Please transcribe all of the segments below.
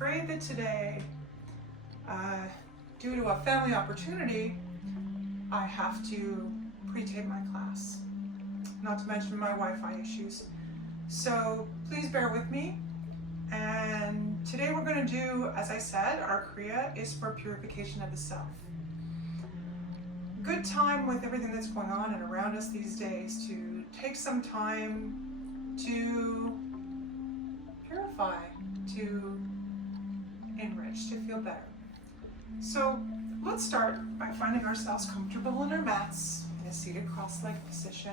afraid that today, due to a family opportunity, I have to pre-tape my class. Not to mention my Wi-Fi issues. So please bear with me. And today we're going to do, as I said, our Kriya is for purification of the self. Good time with everything that's going on and around us these days to take some time to purify, to enrich, to feel better. So let's start by finding ourselves comfortable on our mats in a seated cross-legged position.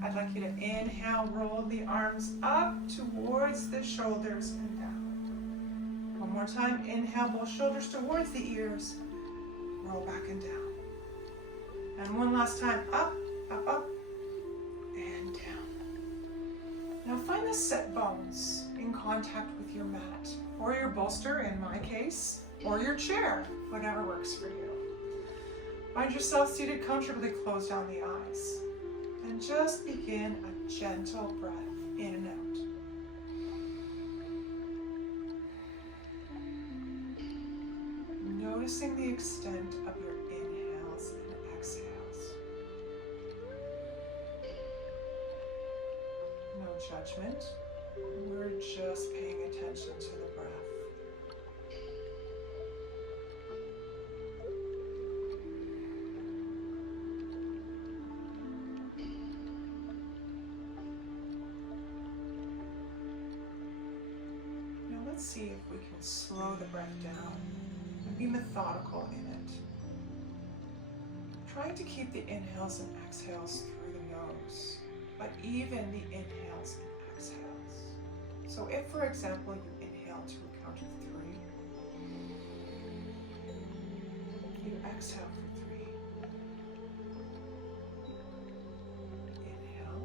I'd like you to inhale, roll the arms up towards the shoulders and down. One more time, inhale, both shoulders towards the ears, roll back and down. And one last time, up, up, up, and down. Now find the sit bones in contact with your mat, or your bolster in my case, or your chair, whatever works for you. Find yourself seated comfortably, close down the eyes, and just begin a gentle breath in and out. Noticing the extent of your inhales and exhales. No judgment, we're just paying attention to the breath. Let's see if we can slow the breath down and be methodical in it. Trying to keep the inhales and exhales through the nose, but even the inhales and exhales. So if, for example, you inhale to a count of 3, you exhale for 3. Inhale,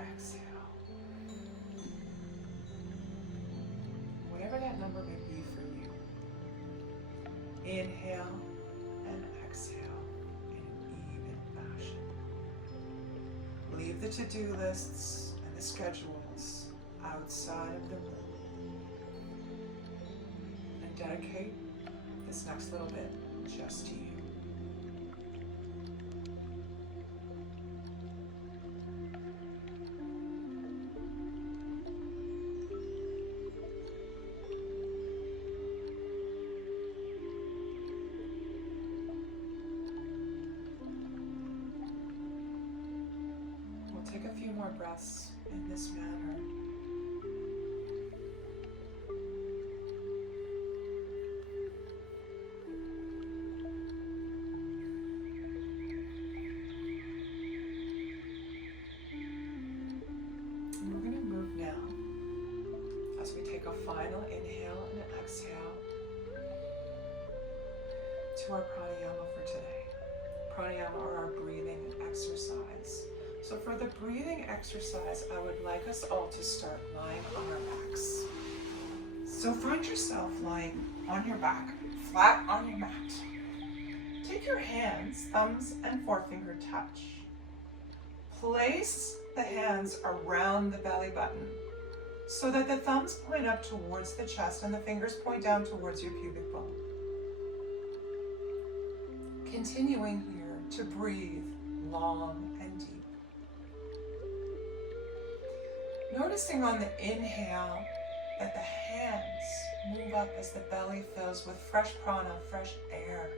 exhale. Whatever that number may be for you. Inhale and exhale in an even fashion. Leave the to-do lists and the schedules outside of the room. And dedicate this next little bit just to you. Take a few more breaths in this manner. And we're going to move now as we take a final inhale and an exhale to our pranayama for today. Pranayama or our breathing exercise. So for the breathing exercise, I would like us all to start lying on our backs. So find yourself lying on your back, flat on your mat. Take your hands, thumbs and forefinger touch. Place the hands around the belly button so that the thumbs point up towards the chest and the fingers point down towards your pubic bone. Continuing here to breathe long and deep. Noticing on the inhale that the hands move up as the belly fills with fresh prana, fresh air.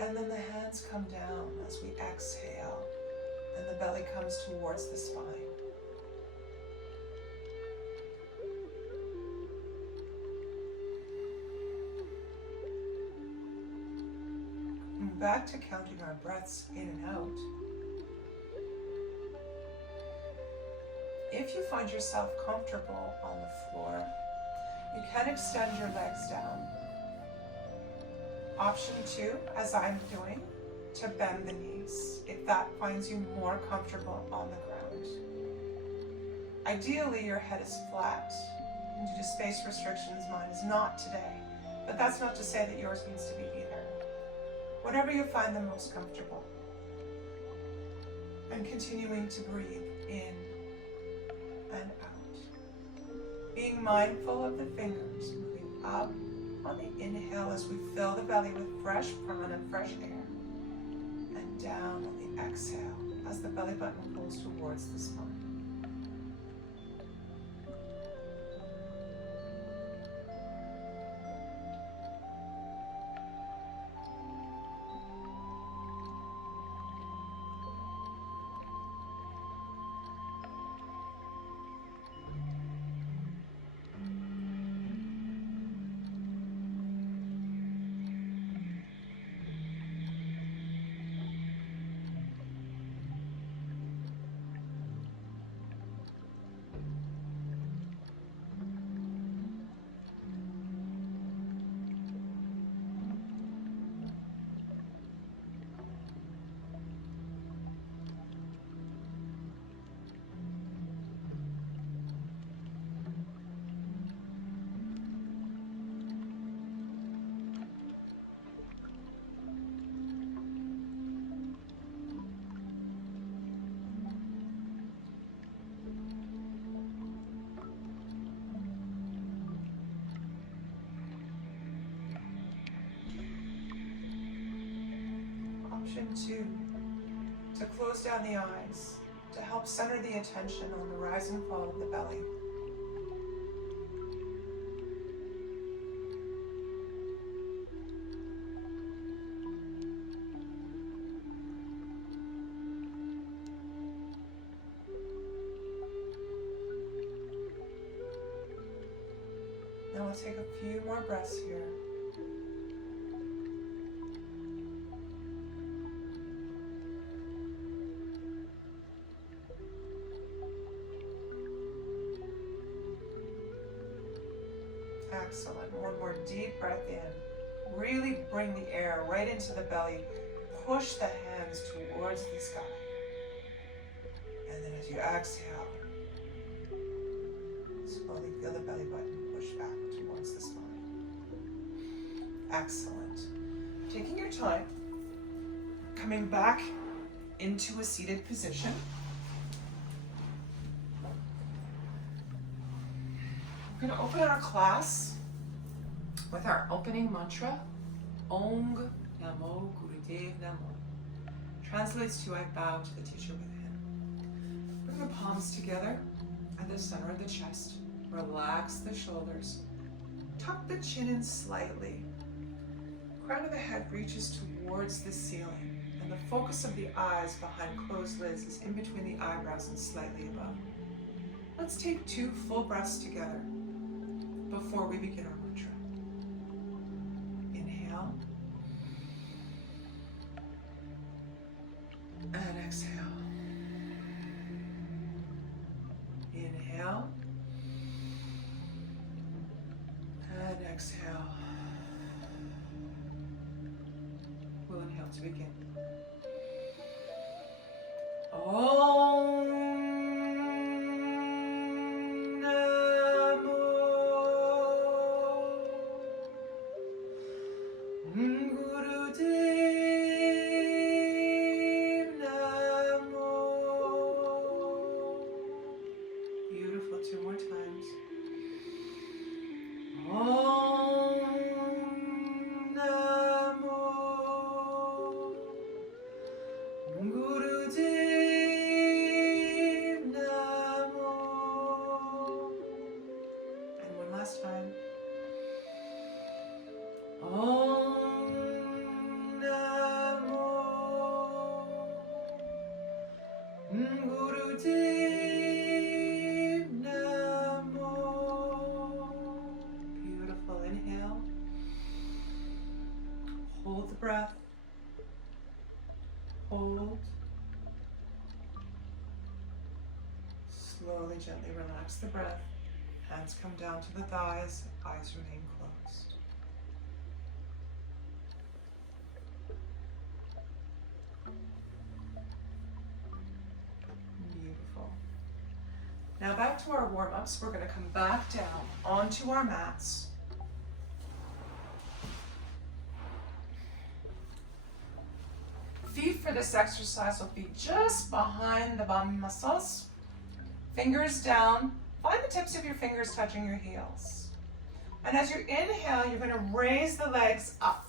And then the hands come down as we exhale and the belly comes towards the spine. And back to counting our breaths in and out. If you find yourself comfortable on the floor, you can extend your legs down. Option 2, as I'm doing, to bend the knees, if that finds you more comfortable on the ground. Ideally, your head is flat, and due to space restrictions, mine is not today, but that's not to say that yours needs to be either. Whatever you find the most comfortable. And continuing to breathe in and out. Being mindful of the fingers moving up on the inhale as we fill the belly with fresh prana, fresh air, and down on the exhale as the belly button pulls towards the spine. Option 2, to close down the eyes, to help center the attention on the rise and fall of the belly. Now we'll take a few more breaths here. Excellent. One more deep breath in. Really bring the air right into the belly. Push the hands towards the sky. And then as you exhale, slowly feel the belly button push back towards the spine. Excellent. Taking your time, coming back into a seated position. We're going to open our class with our opening mantra, Ong Namo Gurudev Namo. Translates to I bow to the teacher within. Bring the palms together at the center of the chest. Relax the shoulders. Tuck the chin in slightly. Crown of the head reaches towards the ceiling, and the focus of the eyes behind closed lids is in between the eyebrows and slightly above. Let's take 2 full breaths together before we begin our mantra. Inhale and exhale. Inhale and exhale. We'll inhale to begin. Om Namo Gurudev Namo. Beautiful. 2 more times. Om Namo Gurudev Namo. And one last time. Om Namo Gurudev Namo. Beautiful. Inhale. Hold the breath. Hold. Slowly, gently relax the breath. Hands come down to the thighs. Eyes remain closed. Beautiful. Now back to our warm-ups. We're going to come back down onto our mats. Feet for this exercise will be just behind the bum muscles. Fingers down. Find the tips of your fingers touching your heels. And as you inhale, you're going to raise the legs up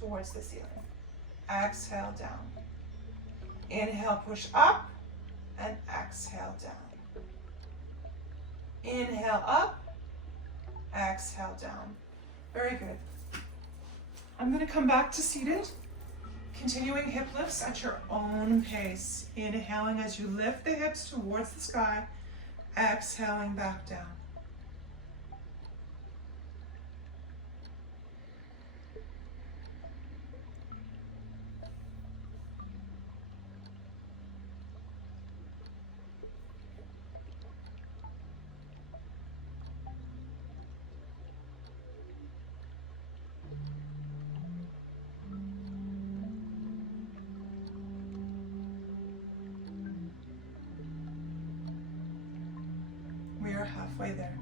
towards the ceiling. Exhale down. Inhale, push up, and exhale down. Inhale up, exhale down. Very good. I'm going to come back to seated. Continuing hip lifts at your own pace. Inhaling as you lift the hips towards the sky. Exhaling back down. Halfway there.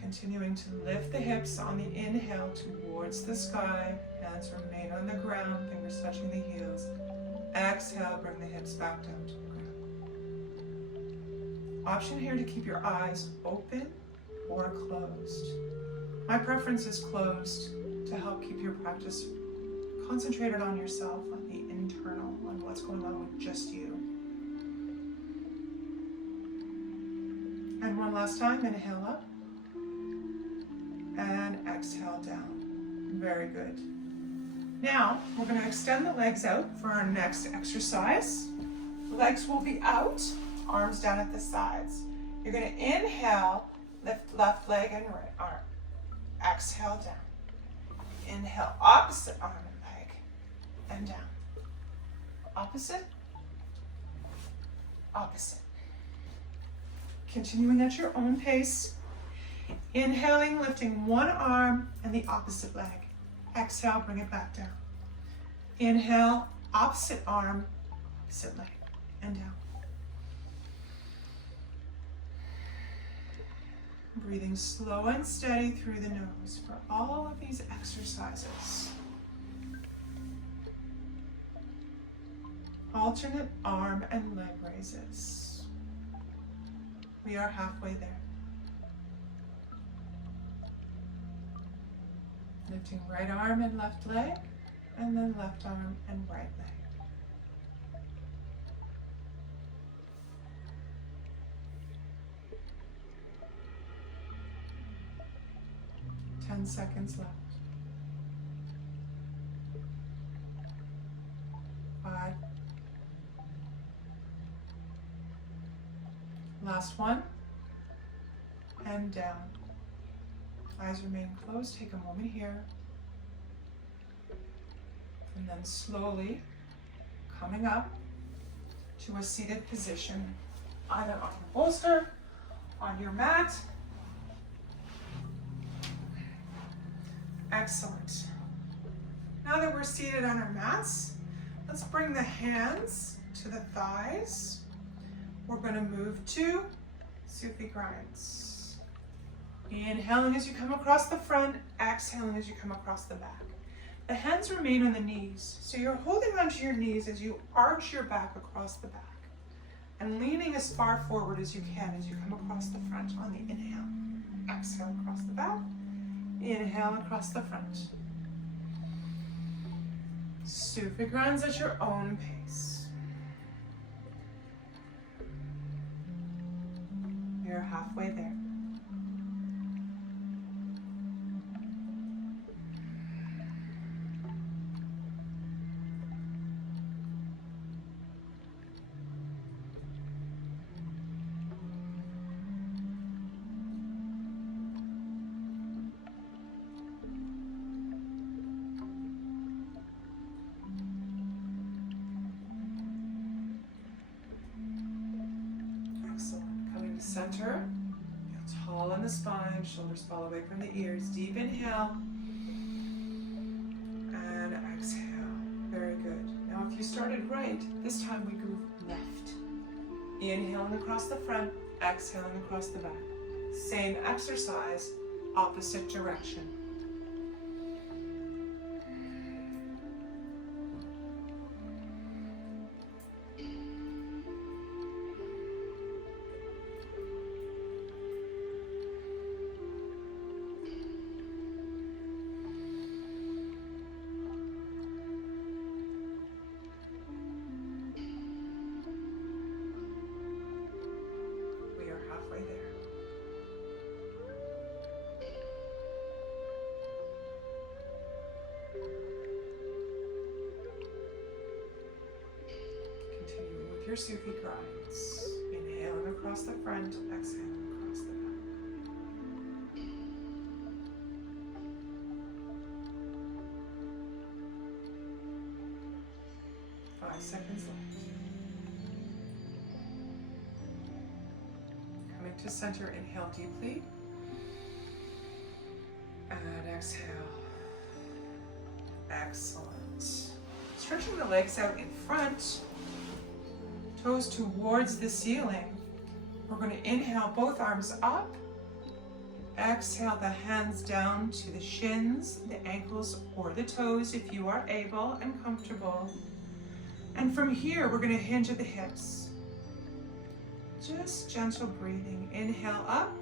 Continuing to lift the hips on the inhale towards the sky. Hands remain on the ground, fingers touching the heels. Exhale, bring the hips back down to the ground. Option here to keep your eyes open or closed. My preference is closed to help keep your practice concentrated on yourself, on the internal, on what's going on with just you. And one last time, inhale up and exhale down. Very good. Now, we're going to extend the legs out for our next exercise. The legs will be out, arms down at the sides. You're going to inhale, lift left leg and right arm. Exhale down. Inhale, opposite arm and leg, and down. Opposite, opposite. Continuing at your own pace. Inhaling, lifting one arm and the opposite leg. Exhale, bring it back down. Inhale, opposite arm, opposite leg, and down. Breathing slow and steady through the nose for all of these exercises. Alternate arm and leg raises. We are halfway there. Lifting right arm and left leg, and then left arm and right leg. Ten seconds left. 5. Last one, and down. Eyes remain closed. Take a moment here. And then slowly coming up to a seated position, either on a bolster, on your mat. Excellent. Now that we're seated on our mats, let's bring the hands to the thighs. We're going to move to Sufi grinds. Inhaling as you come across the front, exhaling as you come across the back. The hands remain on the knees, so you're holding onto your knees as you arch your back across the back and leaning as far forward as you can as you come across the front on the inhale. Exhale across the back, inhale across the front. Sufi grinds at your own pace. You're halfway there. Center, tall on the spine, shoulders fall away from the ears. Deep inhale and exhale. Very good. Now if you started right, this time we move left. Inhaling across the front, exhaling across the back. Same exercise, opposite direction. Sufi grinds. Inhaling across the front, exhaling across the back. 5 seconds left. Coming to center, inhale deeply. And exhale. Excellent. Stretching the legs out in front, toes towards the ceiling. We're going to inhale both arms up. Exhale the hands down to the shins, the ankles, or the toes if you are able and comfortable. And from here, we're going to hinge at the hips. Just gentle breathing. Inhale up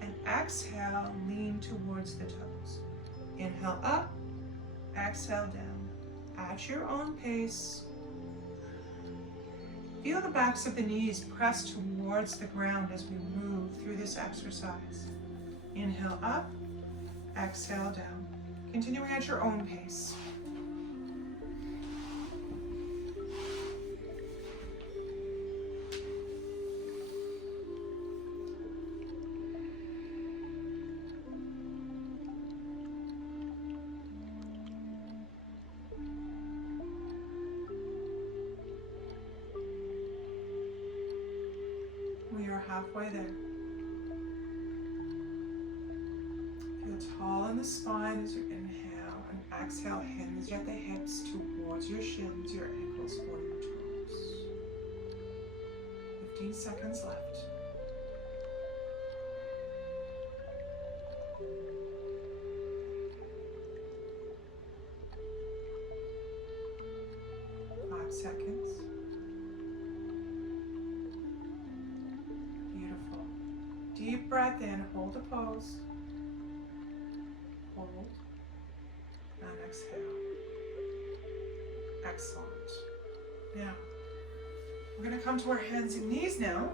and exhale, lean towards the toes. Inhale up, exhale down. At your own pace. Feel the backs of the knees press towards the ground as we move through this exercise. Inhale up, exhale down. Continuing at your own pace. We are halfway there. Feel tall in the spine as you inhale, and exhale, hinge at the hips towards your shins, your ankles, or your toes. 15 seconds left. Seconds. Beautiful. Deep breath in, hold a pose. Hold and exhale. Excellent. Now, we're going to come to our hands and knees now.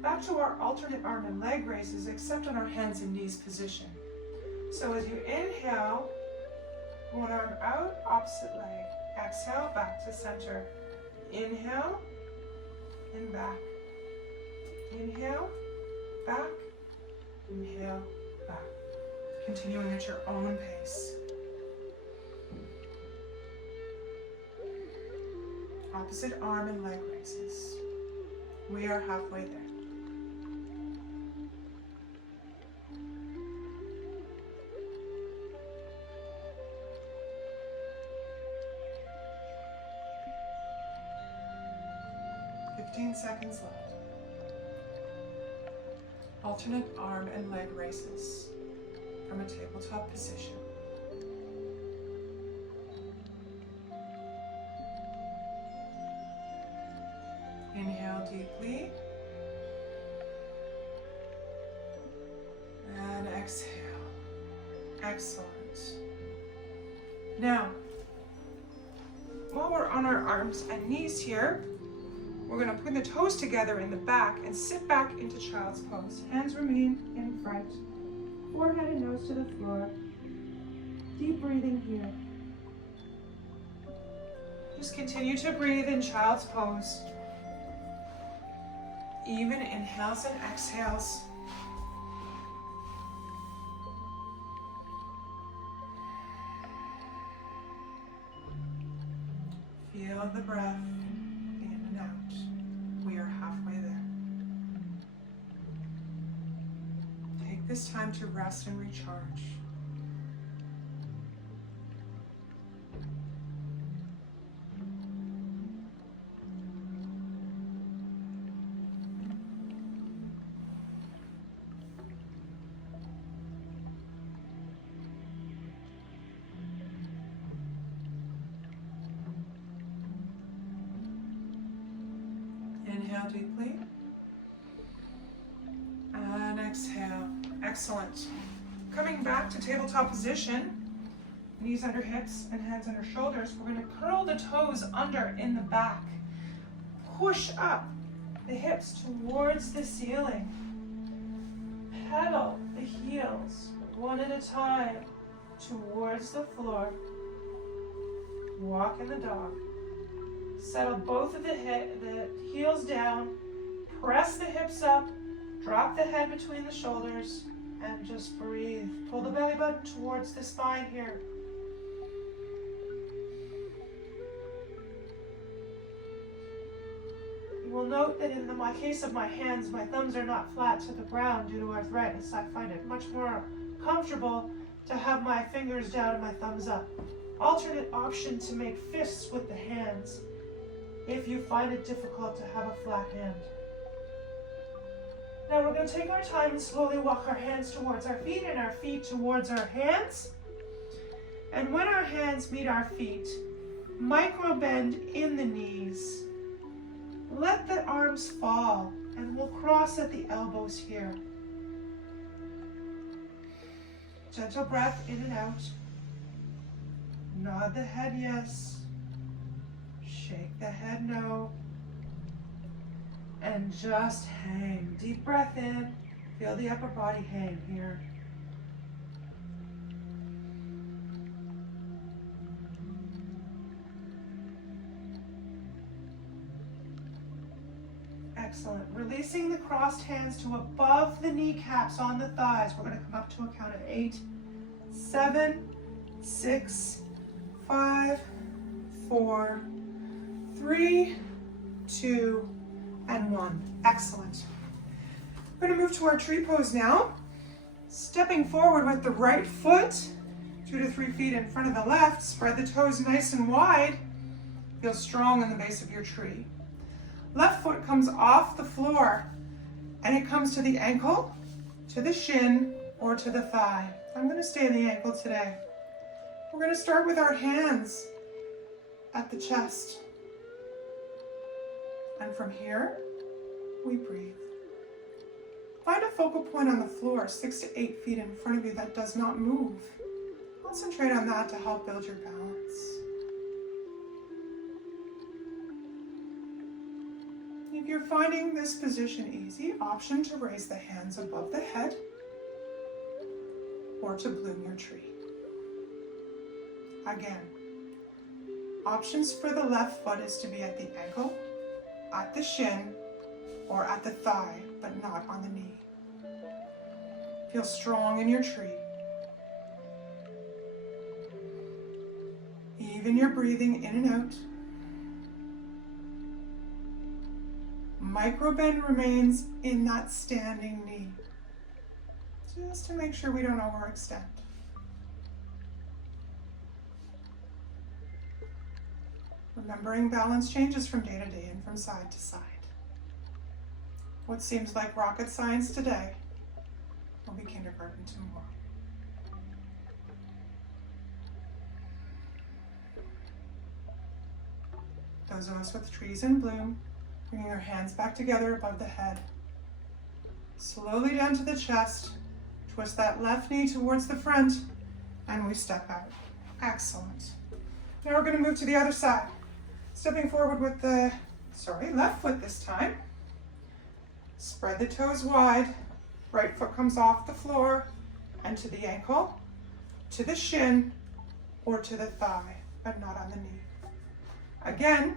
Back to our alternate arm and leg raises, except on our hands and knees position. So as you inhale, one arm out, opposite leg. Exhale, back to center. Inhale, and back. Inhale, back. Inhale, back. Continuing at your own pace. Opposite arm and leg raises. We are halfway there. Seconds left. Alternate arm and leg raises from a tabletop position. Inhale deeply and exhale. Excellent. Now, while we're on our arms and knees here, we're going to put the toes together in the back and sit back into child's pose. Hands remain in front. Forehead and nose to the floor. Deep breathing here. Just continue to breathe in child's pose. Even inhales and exhales. Feel the breath. This time to rest and recharge. Inhale deeply and exhale. Excellent. Coming back to tabletop position, knees under hips and hands under shoulders, we're going to curl the toes under in the back. Push up the hips towards the ceiling. Pedal the heels one at a time towards the floor. Walk in the dog. Settle both of the heels down. Press the hips up. Drop the head between the shoulders. And just breathe. Pull the belly button towards the spine here. You will note that in my case of my hands, my thumbs are not flat to the ground due to arthritis. I find it much more comfortable to have my fingers down and my thumbs up. Alternate option to make fists with the hands if you find it difficult to have a flat hand. Now we're going to take our time and slowly walk our hands towards our feet and our feet towards our hands. And when our hands meet our feet, micro bend in the knees. Let the arms fall and we'll cross at the elbows here. Gentle breath in and out. Nod the head yes. Shake the head no. And just hang. Deep breath in. Feel the upper body hang here. Excellent. Releasing the crossed hands to above the kneecaps on the thighs. We're going to come up to a count of 8, 7, 6, 5, 4, 3, 2, and 1. Excellent. We're going to move to our tree pose now. Stepping forward with the right foot, 2 to 3 feet in front of the left. Spread the toes nice and wide. Feel strong in the base of your tree. Left foot comes off the floor and it comes to the ankle, to the shin, or to the thigh. I'm going to stay in the ankle today. We're going to start with our hands at the chest. And from here, we breathe. Find a focal point on the floor 6 to 8 feet in front of you that does not move. Concentrate on that to help build your balance. If you're finding this position easy, option to raise the hands above the head or to bloom your tree. Again, options for the left foot is to be at the ankle, at the shin, or at the thigh, but not on the knee. Feel strong in your tree. Even your breathing in and out. Micro bend remains in that standing knee, just to make sure we don't overextend. Remembering balance changes from day to day and from side to side. What seems like rocket science today will be kindergarten tomorrow. Those of us with trees in bloom, bringing our hands back together above the head. Slowly down to the chest. Twist that left knee towards the front, and we step out. Excellent. Now we're going to move to the other side. Stepping forward with the, left foot this time. Spread the toes wide. Right foot comes off the floor and to the ankle, to the shin, or to the thigh, but not on the knee. Again,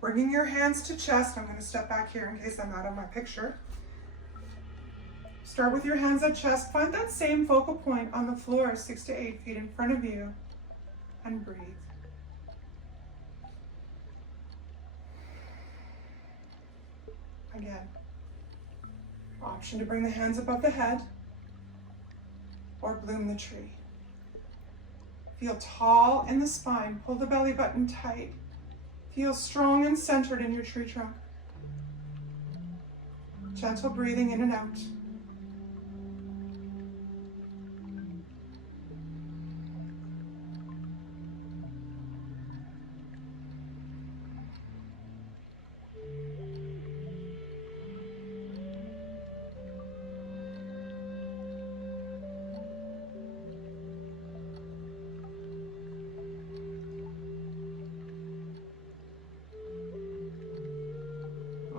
bringing your hands to chest. I'm going to step back here in case I'm not on my picture. Start with your hands at chest. Find that same focal point on the floor 6 to 8 feet in front of you and breathe. Again, option to bring the hands above the head or bloom the tree. Feel tall in the spine. Pull the belly button tight. Feel strong and centered in your tree trunk. Gentle breathing in and out.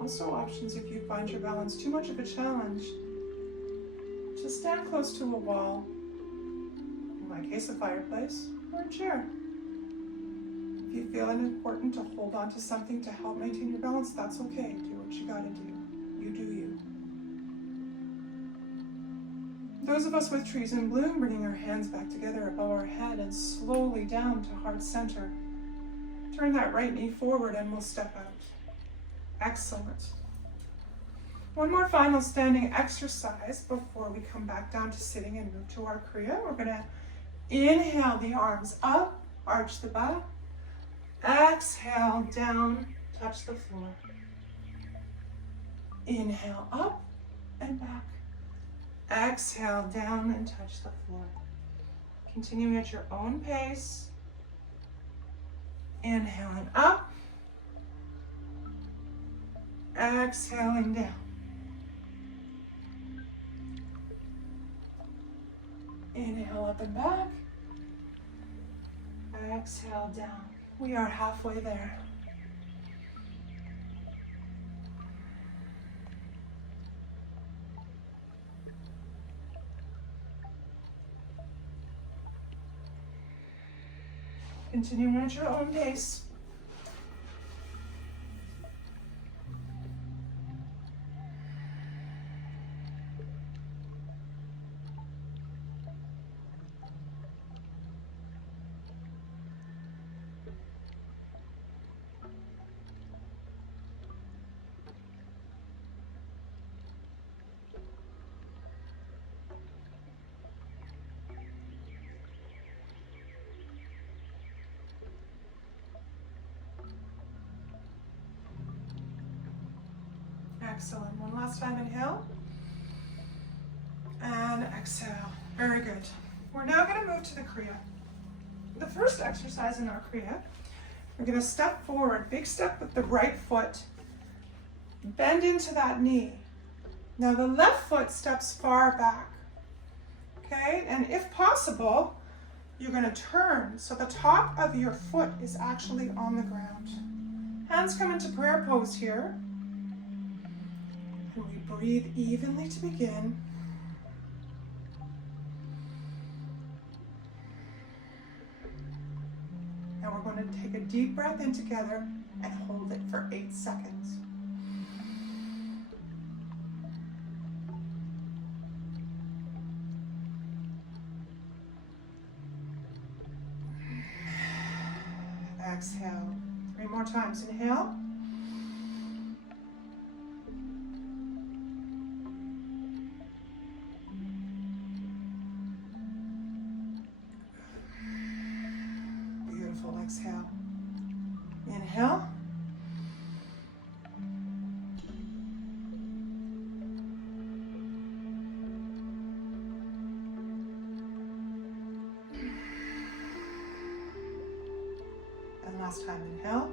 Also options if you find your balance too much of a challenge, to stand close to a wall, in my case a fireplace, or a chair. If you feel it important to hold on to something to help maintain your balance, that's okay. Do what you gotta do. You do you. Those of us with trees in bloom, bringing our hands back together above our head and slowly down to heart center. Turn that right knee forward and we'll step out. Excellent. One more final standing exercise before we come back down to sitting and move to our Kriya. We're gonna inhale the arms up, arch the back. Exhale, down, touch the floor. Inhale up and back. Exhale, down and touch the floor. Continuing at your own pace. Inhaling up. Exhaling down. Inhale up and back. Exhale down. We are halfway there. Continuing at your own pace. Excellent. One last time, inhale. And exhale. Very good. We're now going to move to the Kriya. The first exercise in our Kriya, we're going to step forward, big step with the right foot. Bend into that knee. Now the left foot steps far back. Okay? And if possible, you're going to turn so the top of your foot is actually on the ground. Hands come into prayer pose here. And we breathe evenly to begin. And we're going to take a deep breath in together and hold it for 8 seconds. Exhale. 3 more times. Inhale. Beautiful. Exhale. Inhale. And last time, inhale.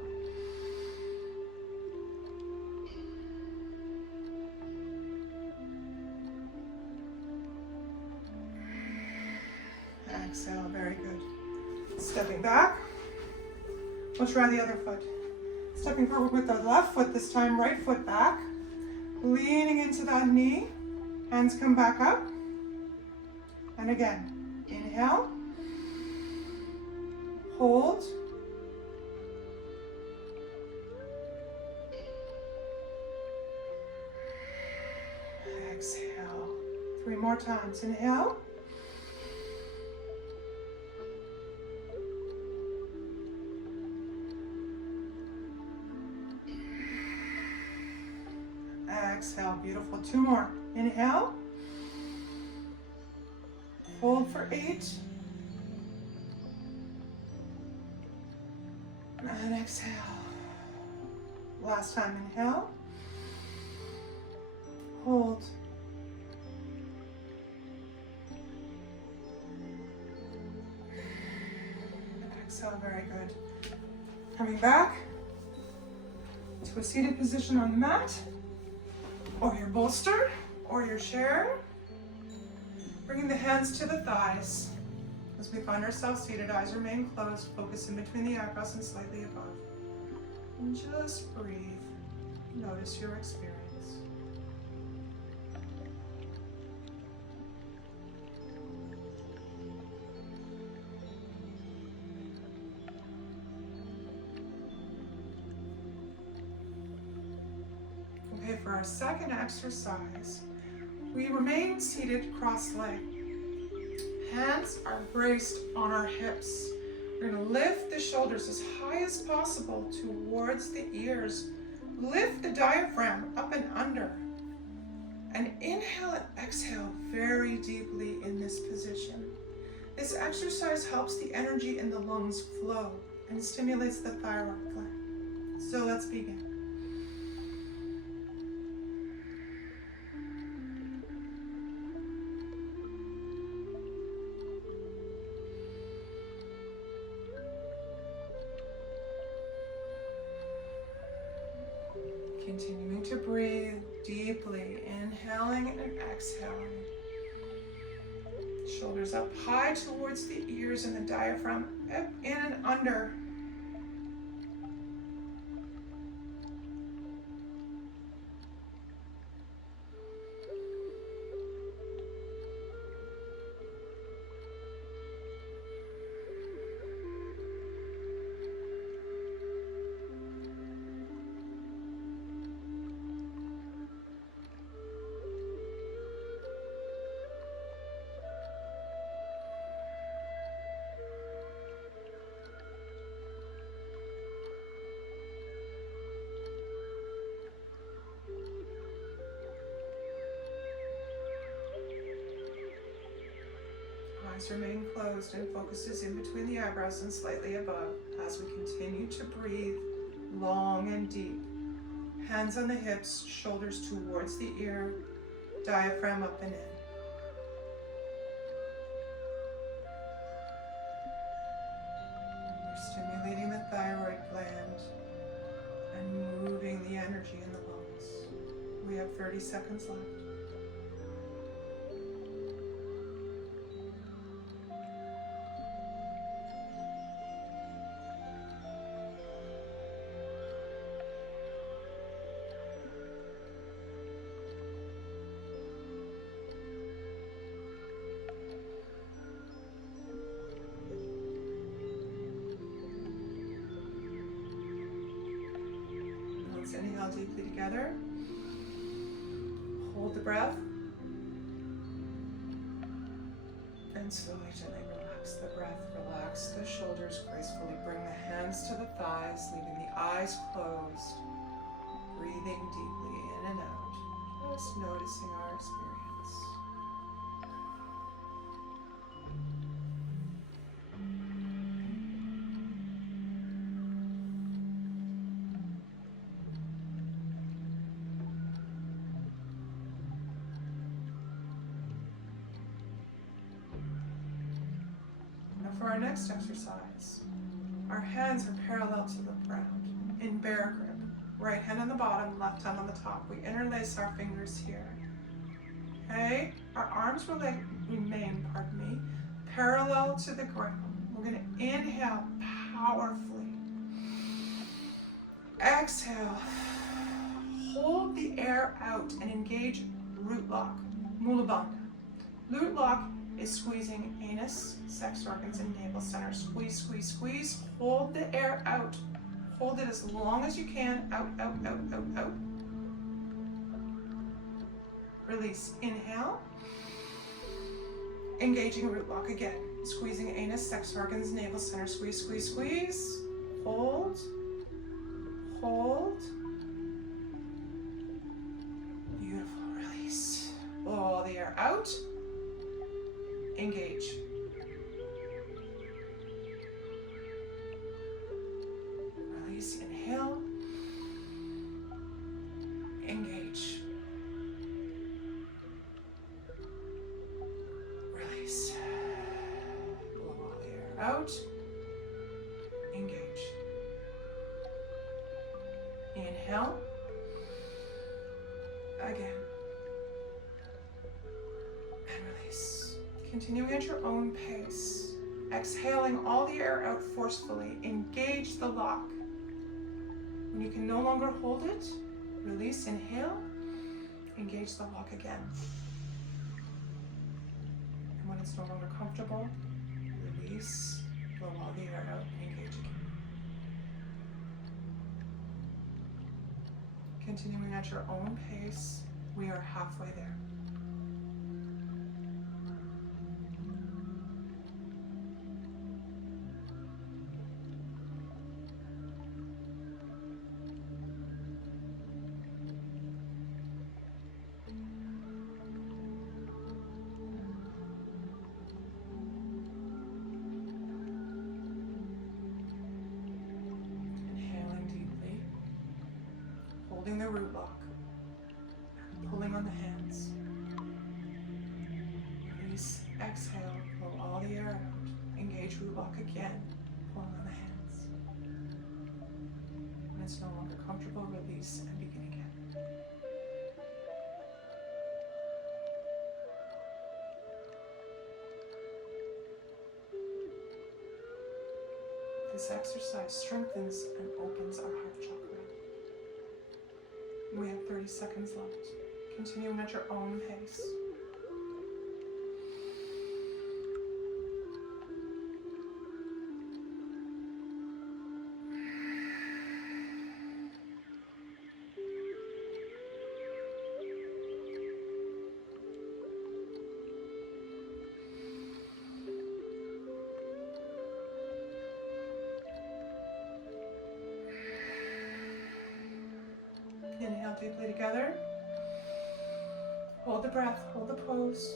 Exhale, very good. Stepping back. We'll try the other foot. Stepping forward with the left foot this time, right foot back. Leaning into that knee. Hands come back up. And again, inhale. Hold. Exhale. 3 more times. Inhale. Exhale. Beautiful. 2 more. Inhale. Hold for 8. And exhale. Last time. Inhale. Hold. Exhale, very good. Coming back to a seated position on the mat, or your bolster, or your chair. Bringing the hands to the thighs. As we find ourselves seated, eyes remain closed, focus in between the eyebrows and slightly above. And just breathe. Notice your experience. Okay, for our second exercise, we remain seated cross-legged. Hands are braced on our hips. We're going to lift the shoulders as high as possible towards the ears. Lift the diaphragm up and under. And inhale and exhale very deeply in this position. This exercise helps the energy in the lungs flow and stimulates the thyroid gland. So let's begin. Continuing to breathe deeply, inhaling and exhaling. Shoulders up high towards the ears and the diaphragm up in and under. Eyes remain closed and focuses in between the eyebrows and slightly above as we continue to breathe long and deep. Hands on the hips, shoulders towards the ear, diaphragm up and in. We're stimulating the thyroid gland and moving the energy in the lungs. We have 30 seconds left. Inhale deeply together. Hold the breath. And slowly, gently relax the breath. Relax the shoulders gracefully. Bring the hands to the thighs, leaving the eyes closed. Breathing deeply in and out. Just noticing our experience. For our next exercise, our hands are parallel to the ground in bear grip. Right hand on the bottom, left hand on the top. We interlace our fingers here. Okay? Our arms remain, parallel to the ground. We're going to inhale powerfully. Exhale. Hold the air out and engage root lock, Mula Bandha. Root lock is squeezing anus, sex organs, and navel center. Squeeze, squeeze, squeeze. Hold the air out. Hold it as long as you can. Out, out, out, out, out. Release. Inhale. Engaging root lock again. Squeezing anus, sex organs, navel center. Squeeze, squeeze, squeeze. Hold. Hold. Beautiful. Release. Blow all the air out. Engage. Release, inhale. Engage. Release. Blow all the air out. Engage. Inhale. Again. And release. Continuing at your own pace. Exhaling all the air out forcefully. Engage the lock. When you can no longer hold it, release, inhale. Engage the lock again. And when it's no longer comfortable, release, blow all the air out, and engage again. Continuing at your own pace. We are halfway there. Holding the root lock, pulling on the hands. Release, exhale, blow all the air out. Engage root lock again, pulling on the hands. When it's no longer comfortable, release and begin again. This exercise strengthens and opens our heart chakra. We have 30 seconds left. Continuing at your own pace. Inhale deeply together. Hold the breath, hold the pose.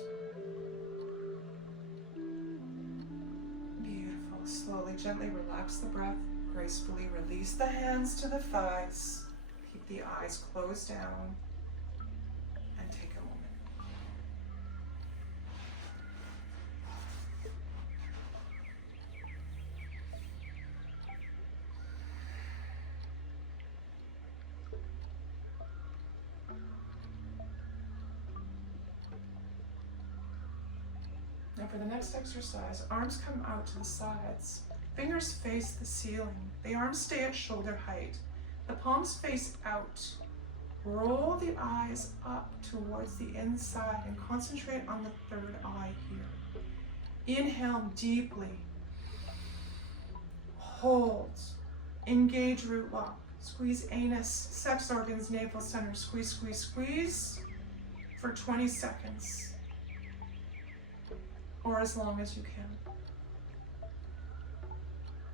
Beautiful. Slowly, gently relax the breath. Gracefully release the hands to the thighs. Keep the eyes closed down. And take a moment. Now for the next exercise, arms come out to the sides. Fingers face the ceiling. The arms stay at shoulder height. The palms face out. Roll the eyes up towards the inside and concentrate on the third eye here. Inhale deeply. Hold. Engage root lock. Squeeze anus, sex organs, navel center. Squeeze, squeeze, squeeze for 20 seconds. Or as long as you can.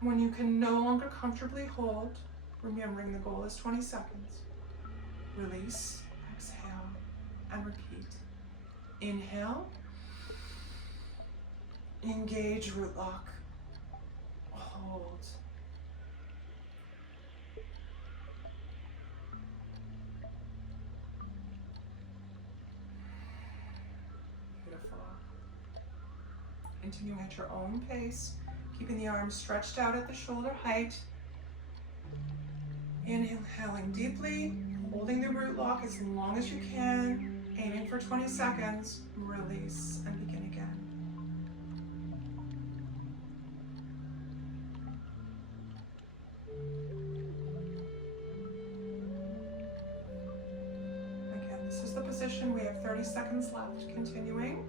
When you can no longer comfortably hold, remembering the goal is 20 seconds, release, exhale, and repeat. Inhale, engage root lock, hold. Beautiful. Continuing at your own pace, keeping the arms stretched out at the shoulder height. Inhaling deeply, holding the root lock as long as you can, aiming for 20 seconds, release and begin again. Again, this is the position. We have 30 seconds left. Continuing.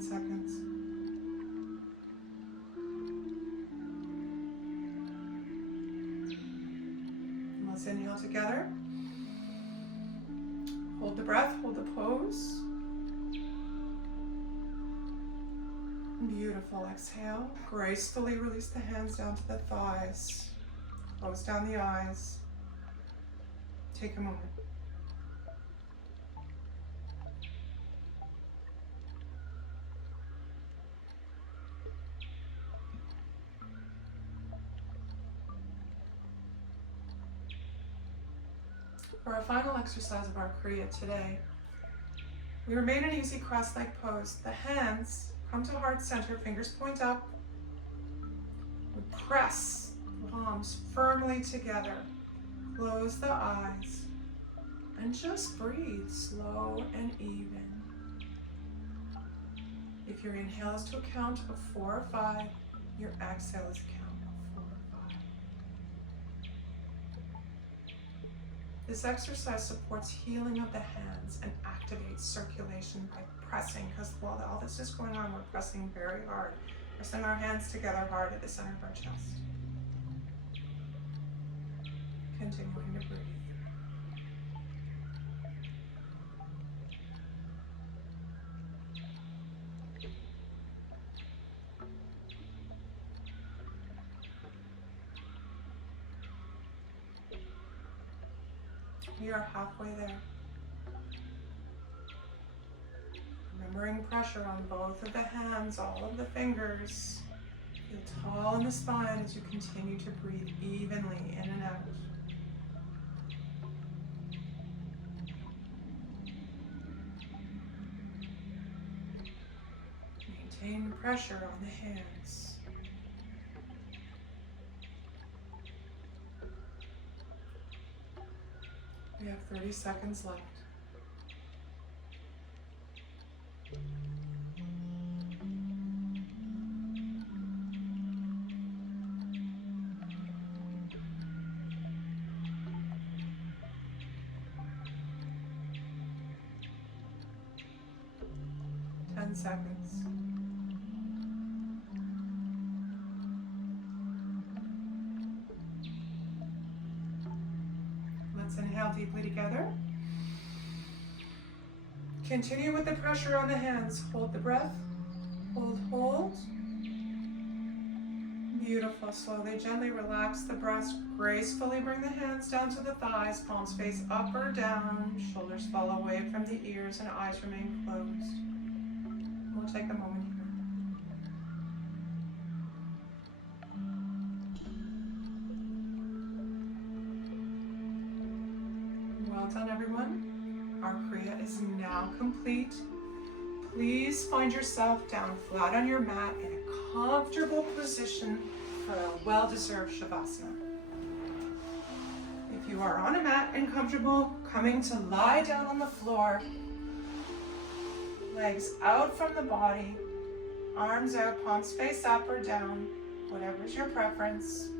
Seconds. And let's inhale together. Hold the breath, hold the pose. Beautiful. Exhale. Gracefully release the hands down to the thighs. Close down the eyes. Take a moment. For our final exercise of our Kriya today, we remain in easy cross-leg pose. The hands come to heart center, fingers point up. We press palms firmly together. Close the eyes and just breathe slow and even. If your inhale is to a count of 4 or 5, your exhale is a count of 4 or 5. This exercise supports healing of the hands and activates circulation by pressing, because while all this is going on, we're pressing very hard. Pressing our hands together hard at the center of our chest. Continuing to breathe. We are halfway there. Remembering pressure on both of the hands, all of the fingers. Feel tall in the spine as you continue to breathe evenly in and out. Maintain pressure on the hands. We have 30 seconds left. Seconds. Let's inhale deeply together. Continue with the pressure on the hands. Hold the breath. Hold, hold. Beautiful. Slowly, gently relax the breast. Gracefully bring the hands down to the thighs. Palms face up or down. Shoulders fall away from the ears and eyes remain closed. We'll take a moment here. Well done, everyone. Our Kriya is now complete. Please find yourself down flat on your mat in a comfortable position for a well-deserved Shavasana. If you are on a mat and comfortable, coming to lie down on the floor. Legs out from the body, arms out, palms face up or down, whatever's your preference.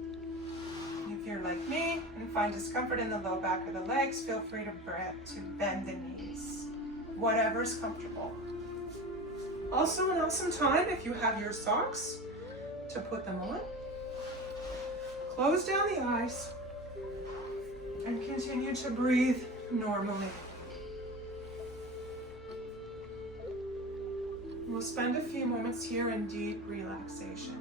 If you're like me and find discomfort in the low back of the legs, feel free to bend the knees, whatever's comfortable. Also an awesome time, if you have your socks, to put them on. Close down the eyes and continue to breathe normally. We'll spend a few moments here in deep relaxation.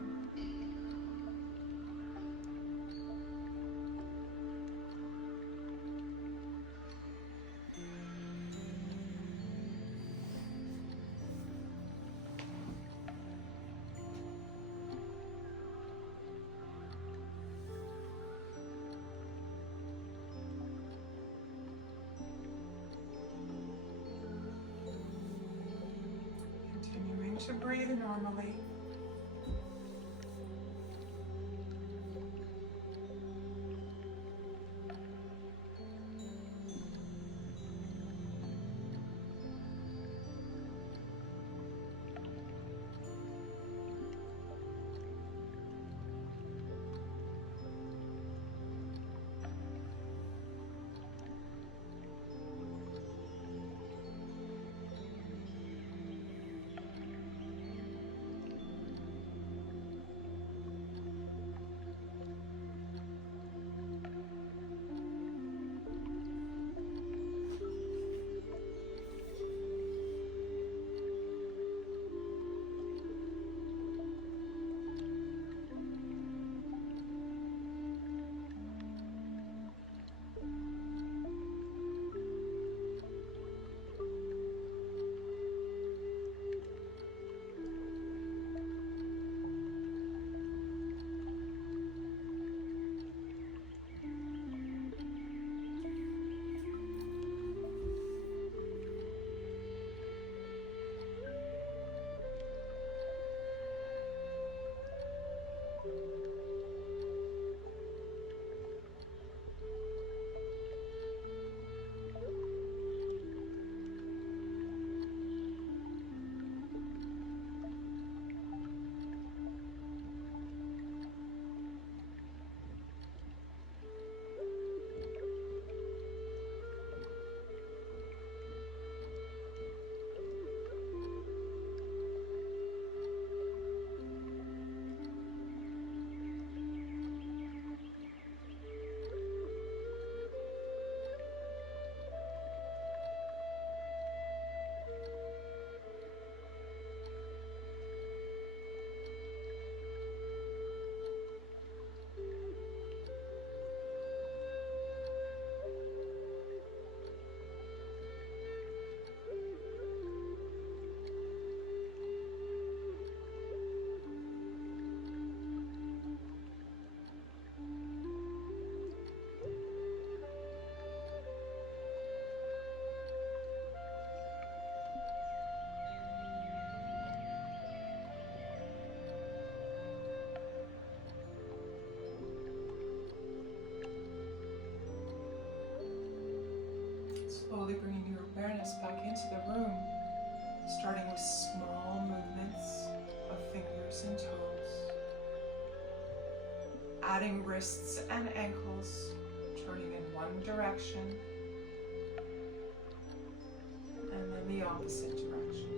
To breathe normally. wrists and ankles turning in one direction and then the opposite direction.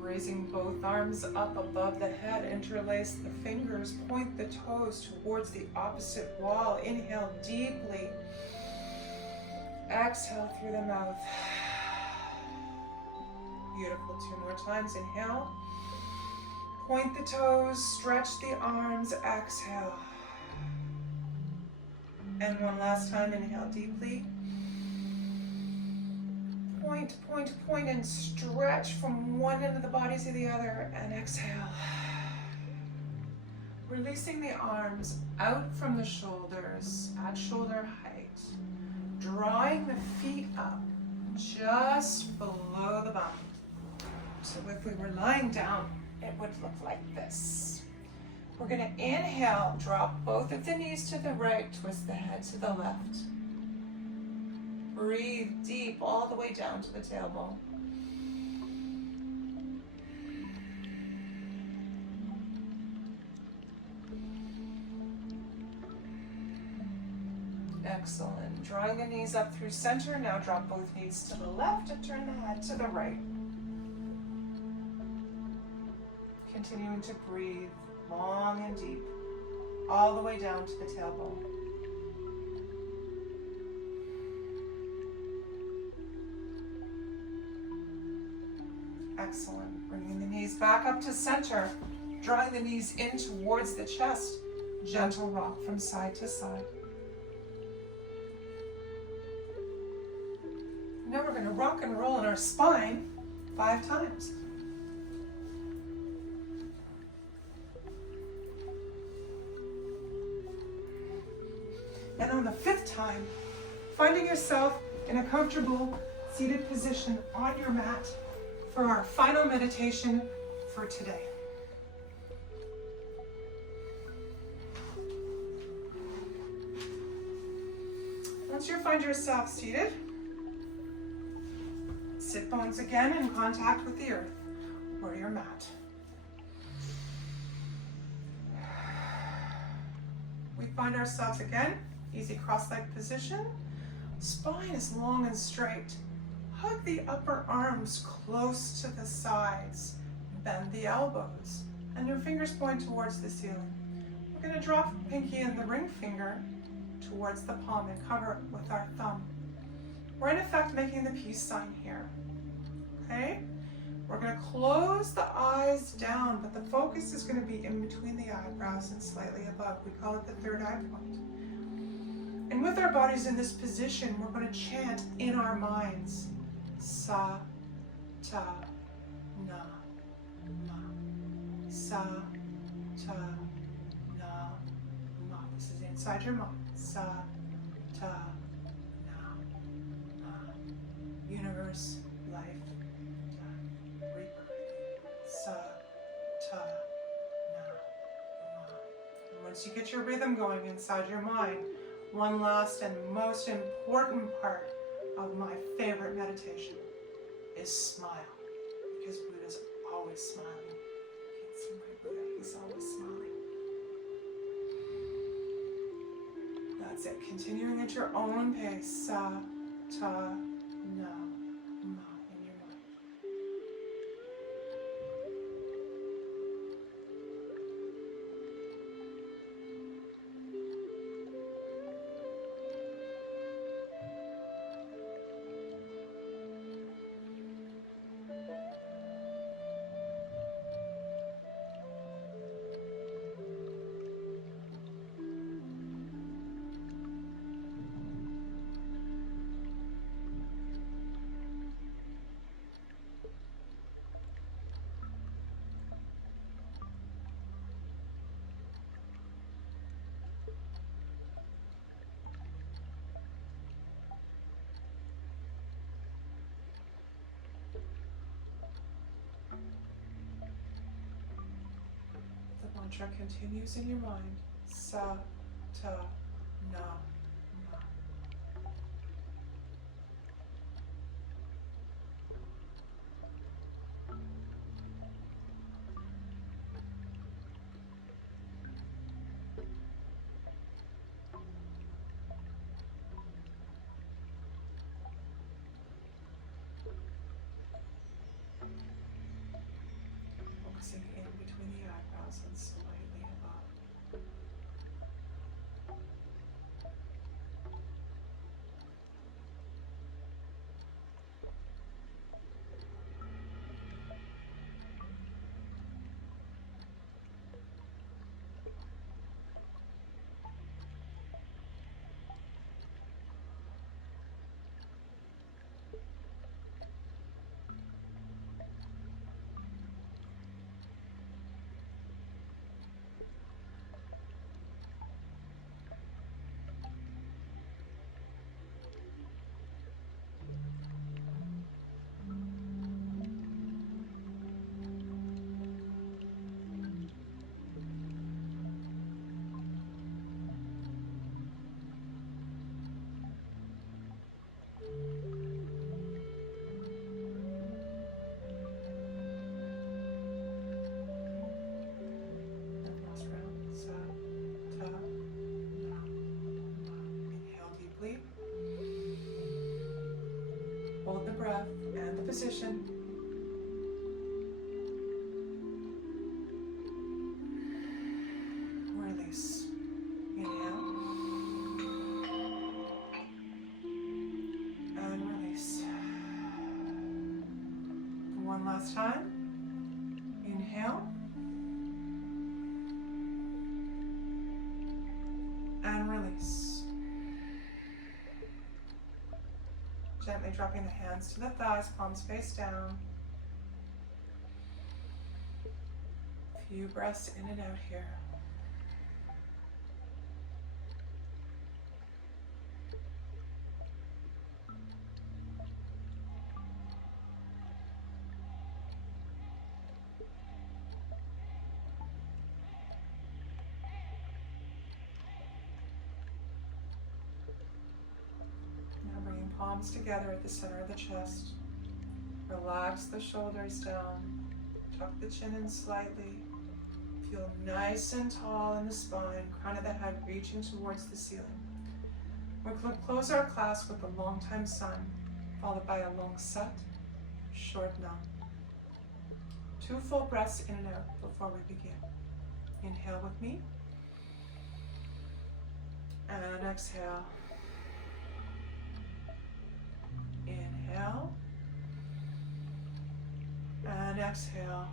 Raising both arms up above the head, interlace the fingers, point the toes towards the opposite wall. Inhale deeply. Exhale through the mouth. Beautiful. 2 more times. Inhale. Point the toes, stretch the arms, exhale. And one last time. Inhale deeply. Point, point, point, and stretch from one end of the body to the other, and exhale. Releasing the arms out from the shoulders at shoulder height. Drawing the feet up just below the bum. So if we were lying down, it would look like this. We're going to inhale, drop both of the knees to the right, twist the head to the left. Breathe deep all the way down to the tailbone. Excellent. Drawing the knees up through center. Now drop both knees to the left and turn the head to the right. Continuing to breathe long and deep all the way down to the tailbone. Excellent. Bringing the knees back up to center, drawing the knees in towards the chest. Gentle rock from side to side. Now we're going to rock and roll in our spine 5 times. And on the 5th time, finding yourself in a comfortable seated position on your mat for our final meditation for today. Once you find yourself seated, sit bones again in contact with the earth or your mat. We find ourselves again, easy cross-legged position. Spine is long and straight. Hug the upper arms close to the sides. Bend the elbows, and your fingers point towards the ceiling. We're going to drop the pinky and the ring finger towards the palm and cover it with our thumb. We're in effect making the peace sign here. Okay? We're going to close the eyes down, but the focus is going to be in between the eyebrows and slightly above. We call it the third eye point. And with our bodies in this position, we're going to chant in our minds. Sa, ta, na, ma. Sa, ta, na, ma. This is inside your mind. Sa, ta, na, ma. Universe, life, death, rebirth. Sa, ta, na, ma. And once you get your rhythm going inside your mind, one last and most important part of my favorite meditation is smile, because Buddha's always smiling. You can't see my Buddha, he's always smiling. That's it, continuing at your own pace. Sa, ta, na, ma, in your mind. The mantra continues in your mind. Sa, ta, na, ma. exhales and slightly above. Hold the breath and the position. Release. Inhale. And release. One last time. Inhale. And release. Gently dropping the hands to the thighs, palms face down. A few breaths in and out here. Palms together at the center of the chest. Relax the shoulders down. Tuck the chin in slightly. Feel nice and tall in the spine, crown of the head reaching towards the ceiling. We'll close our class with a long time sun, followed by a long sat, short nam. 2 full breaths in and out before we begin. Inhale with me. And exhale. Inhale and exhale,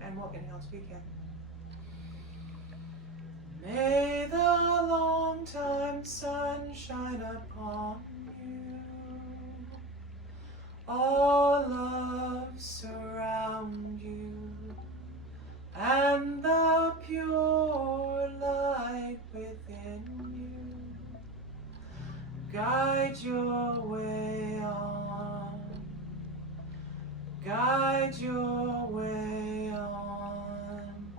and we'll inhale to begin. May the long time sun shine upon you, all love surround you, and the pure light within you guide your way on, guide your way on,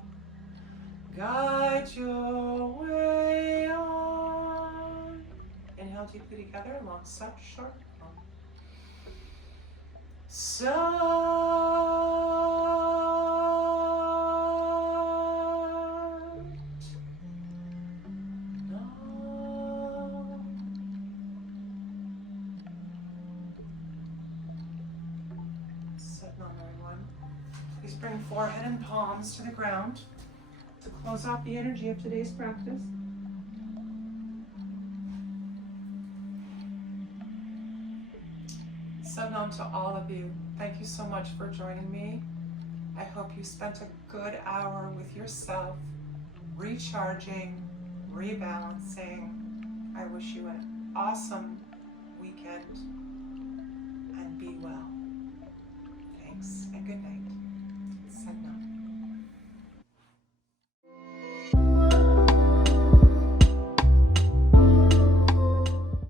guide your way on. Inhale deeply together, long sat, short, long. Please bring forehead and palms to the ground to close off the energy of today's practice. Sadnam to all of you. Thank you so much for joining me. I hope you spent a good hour with yourself, recharging, rebalancing. I wish you an awesome weekend and be well.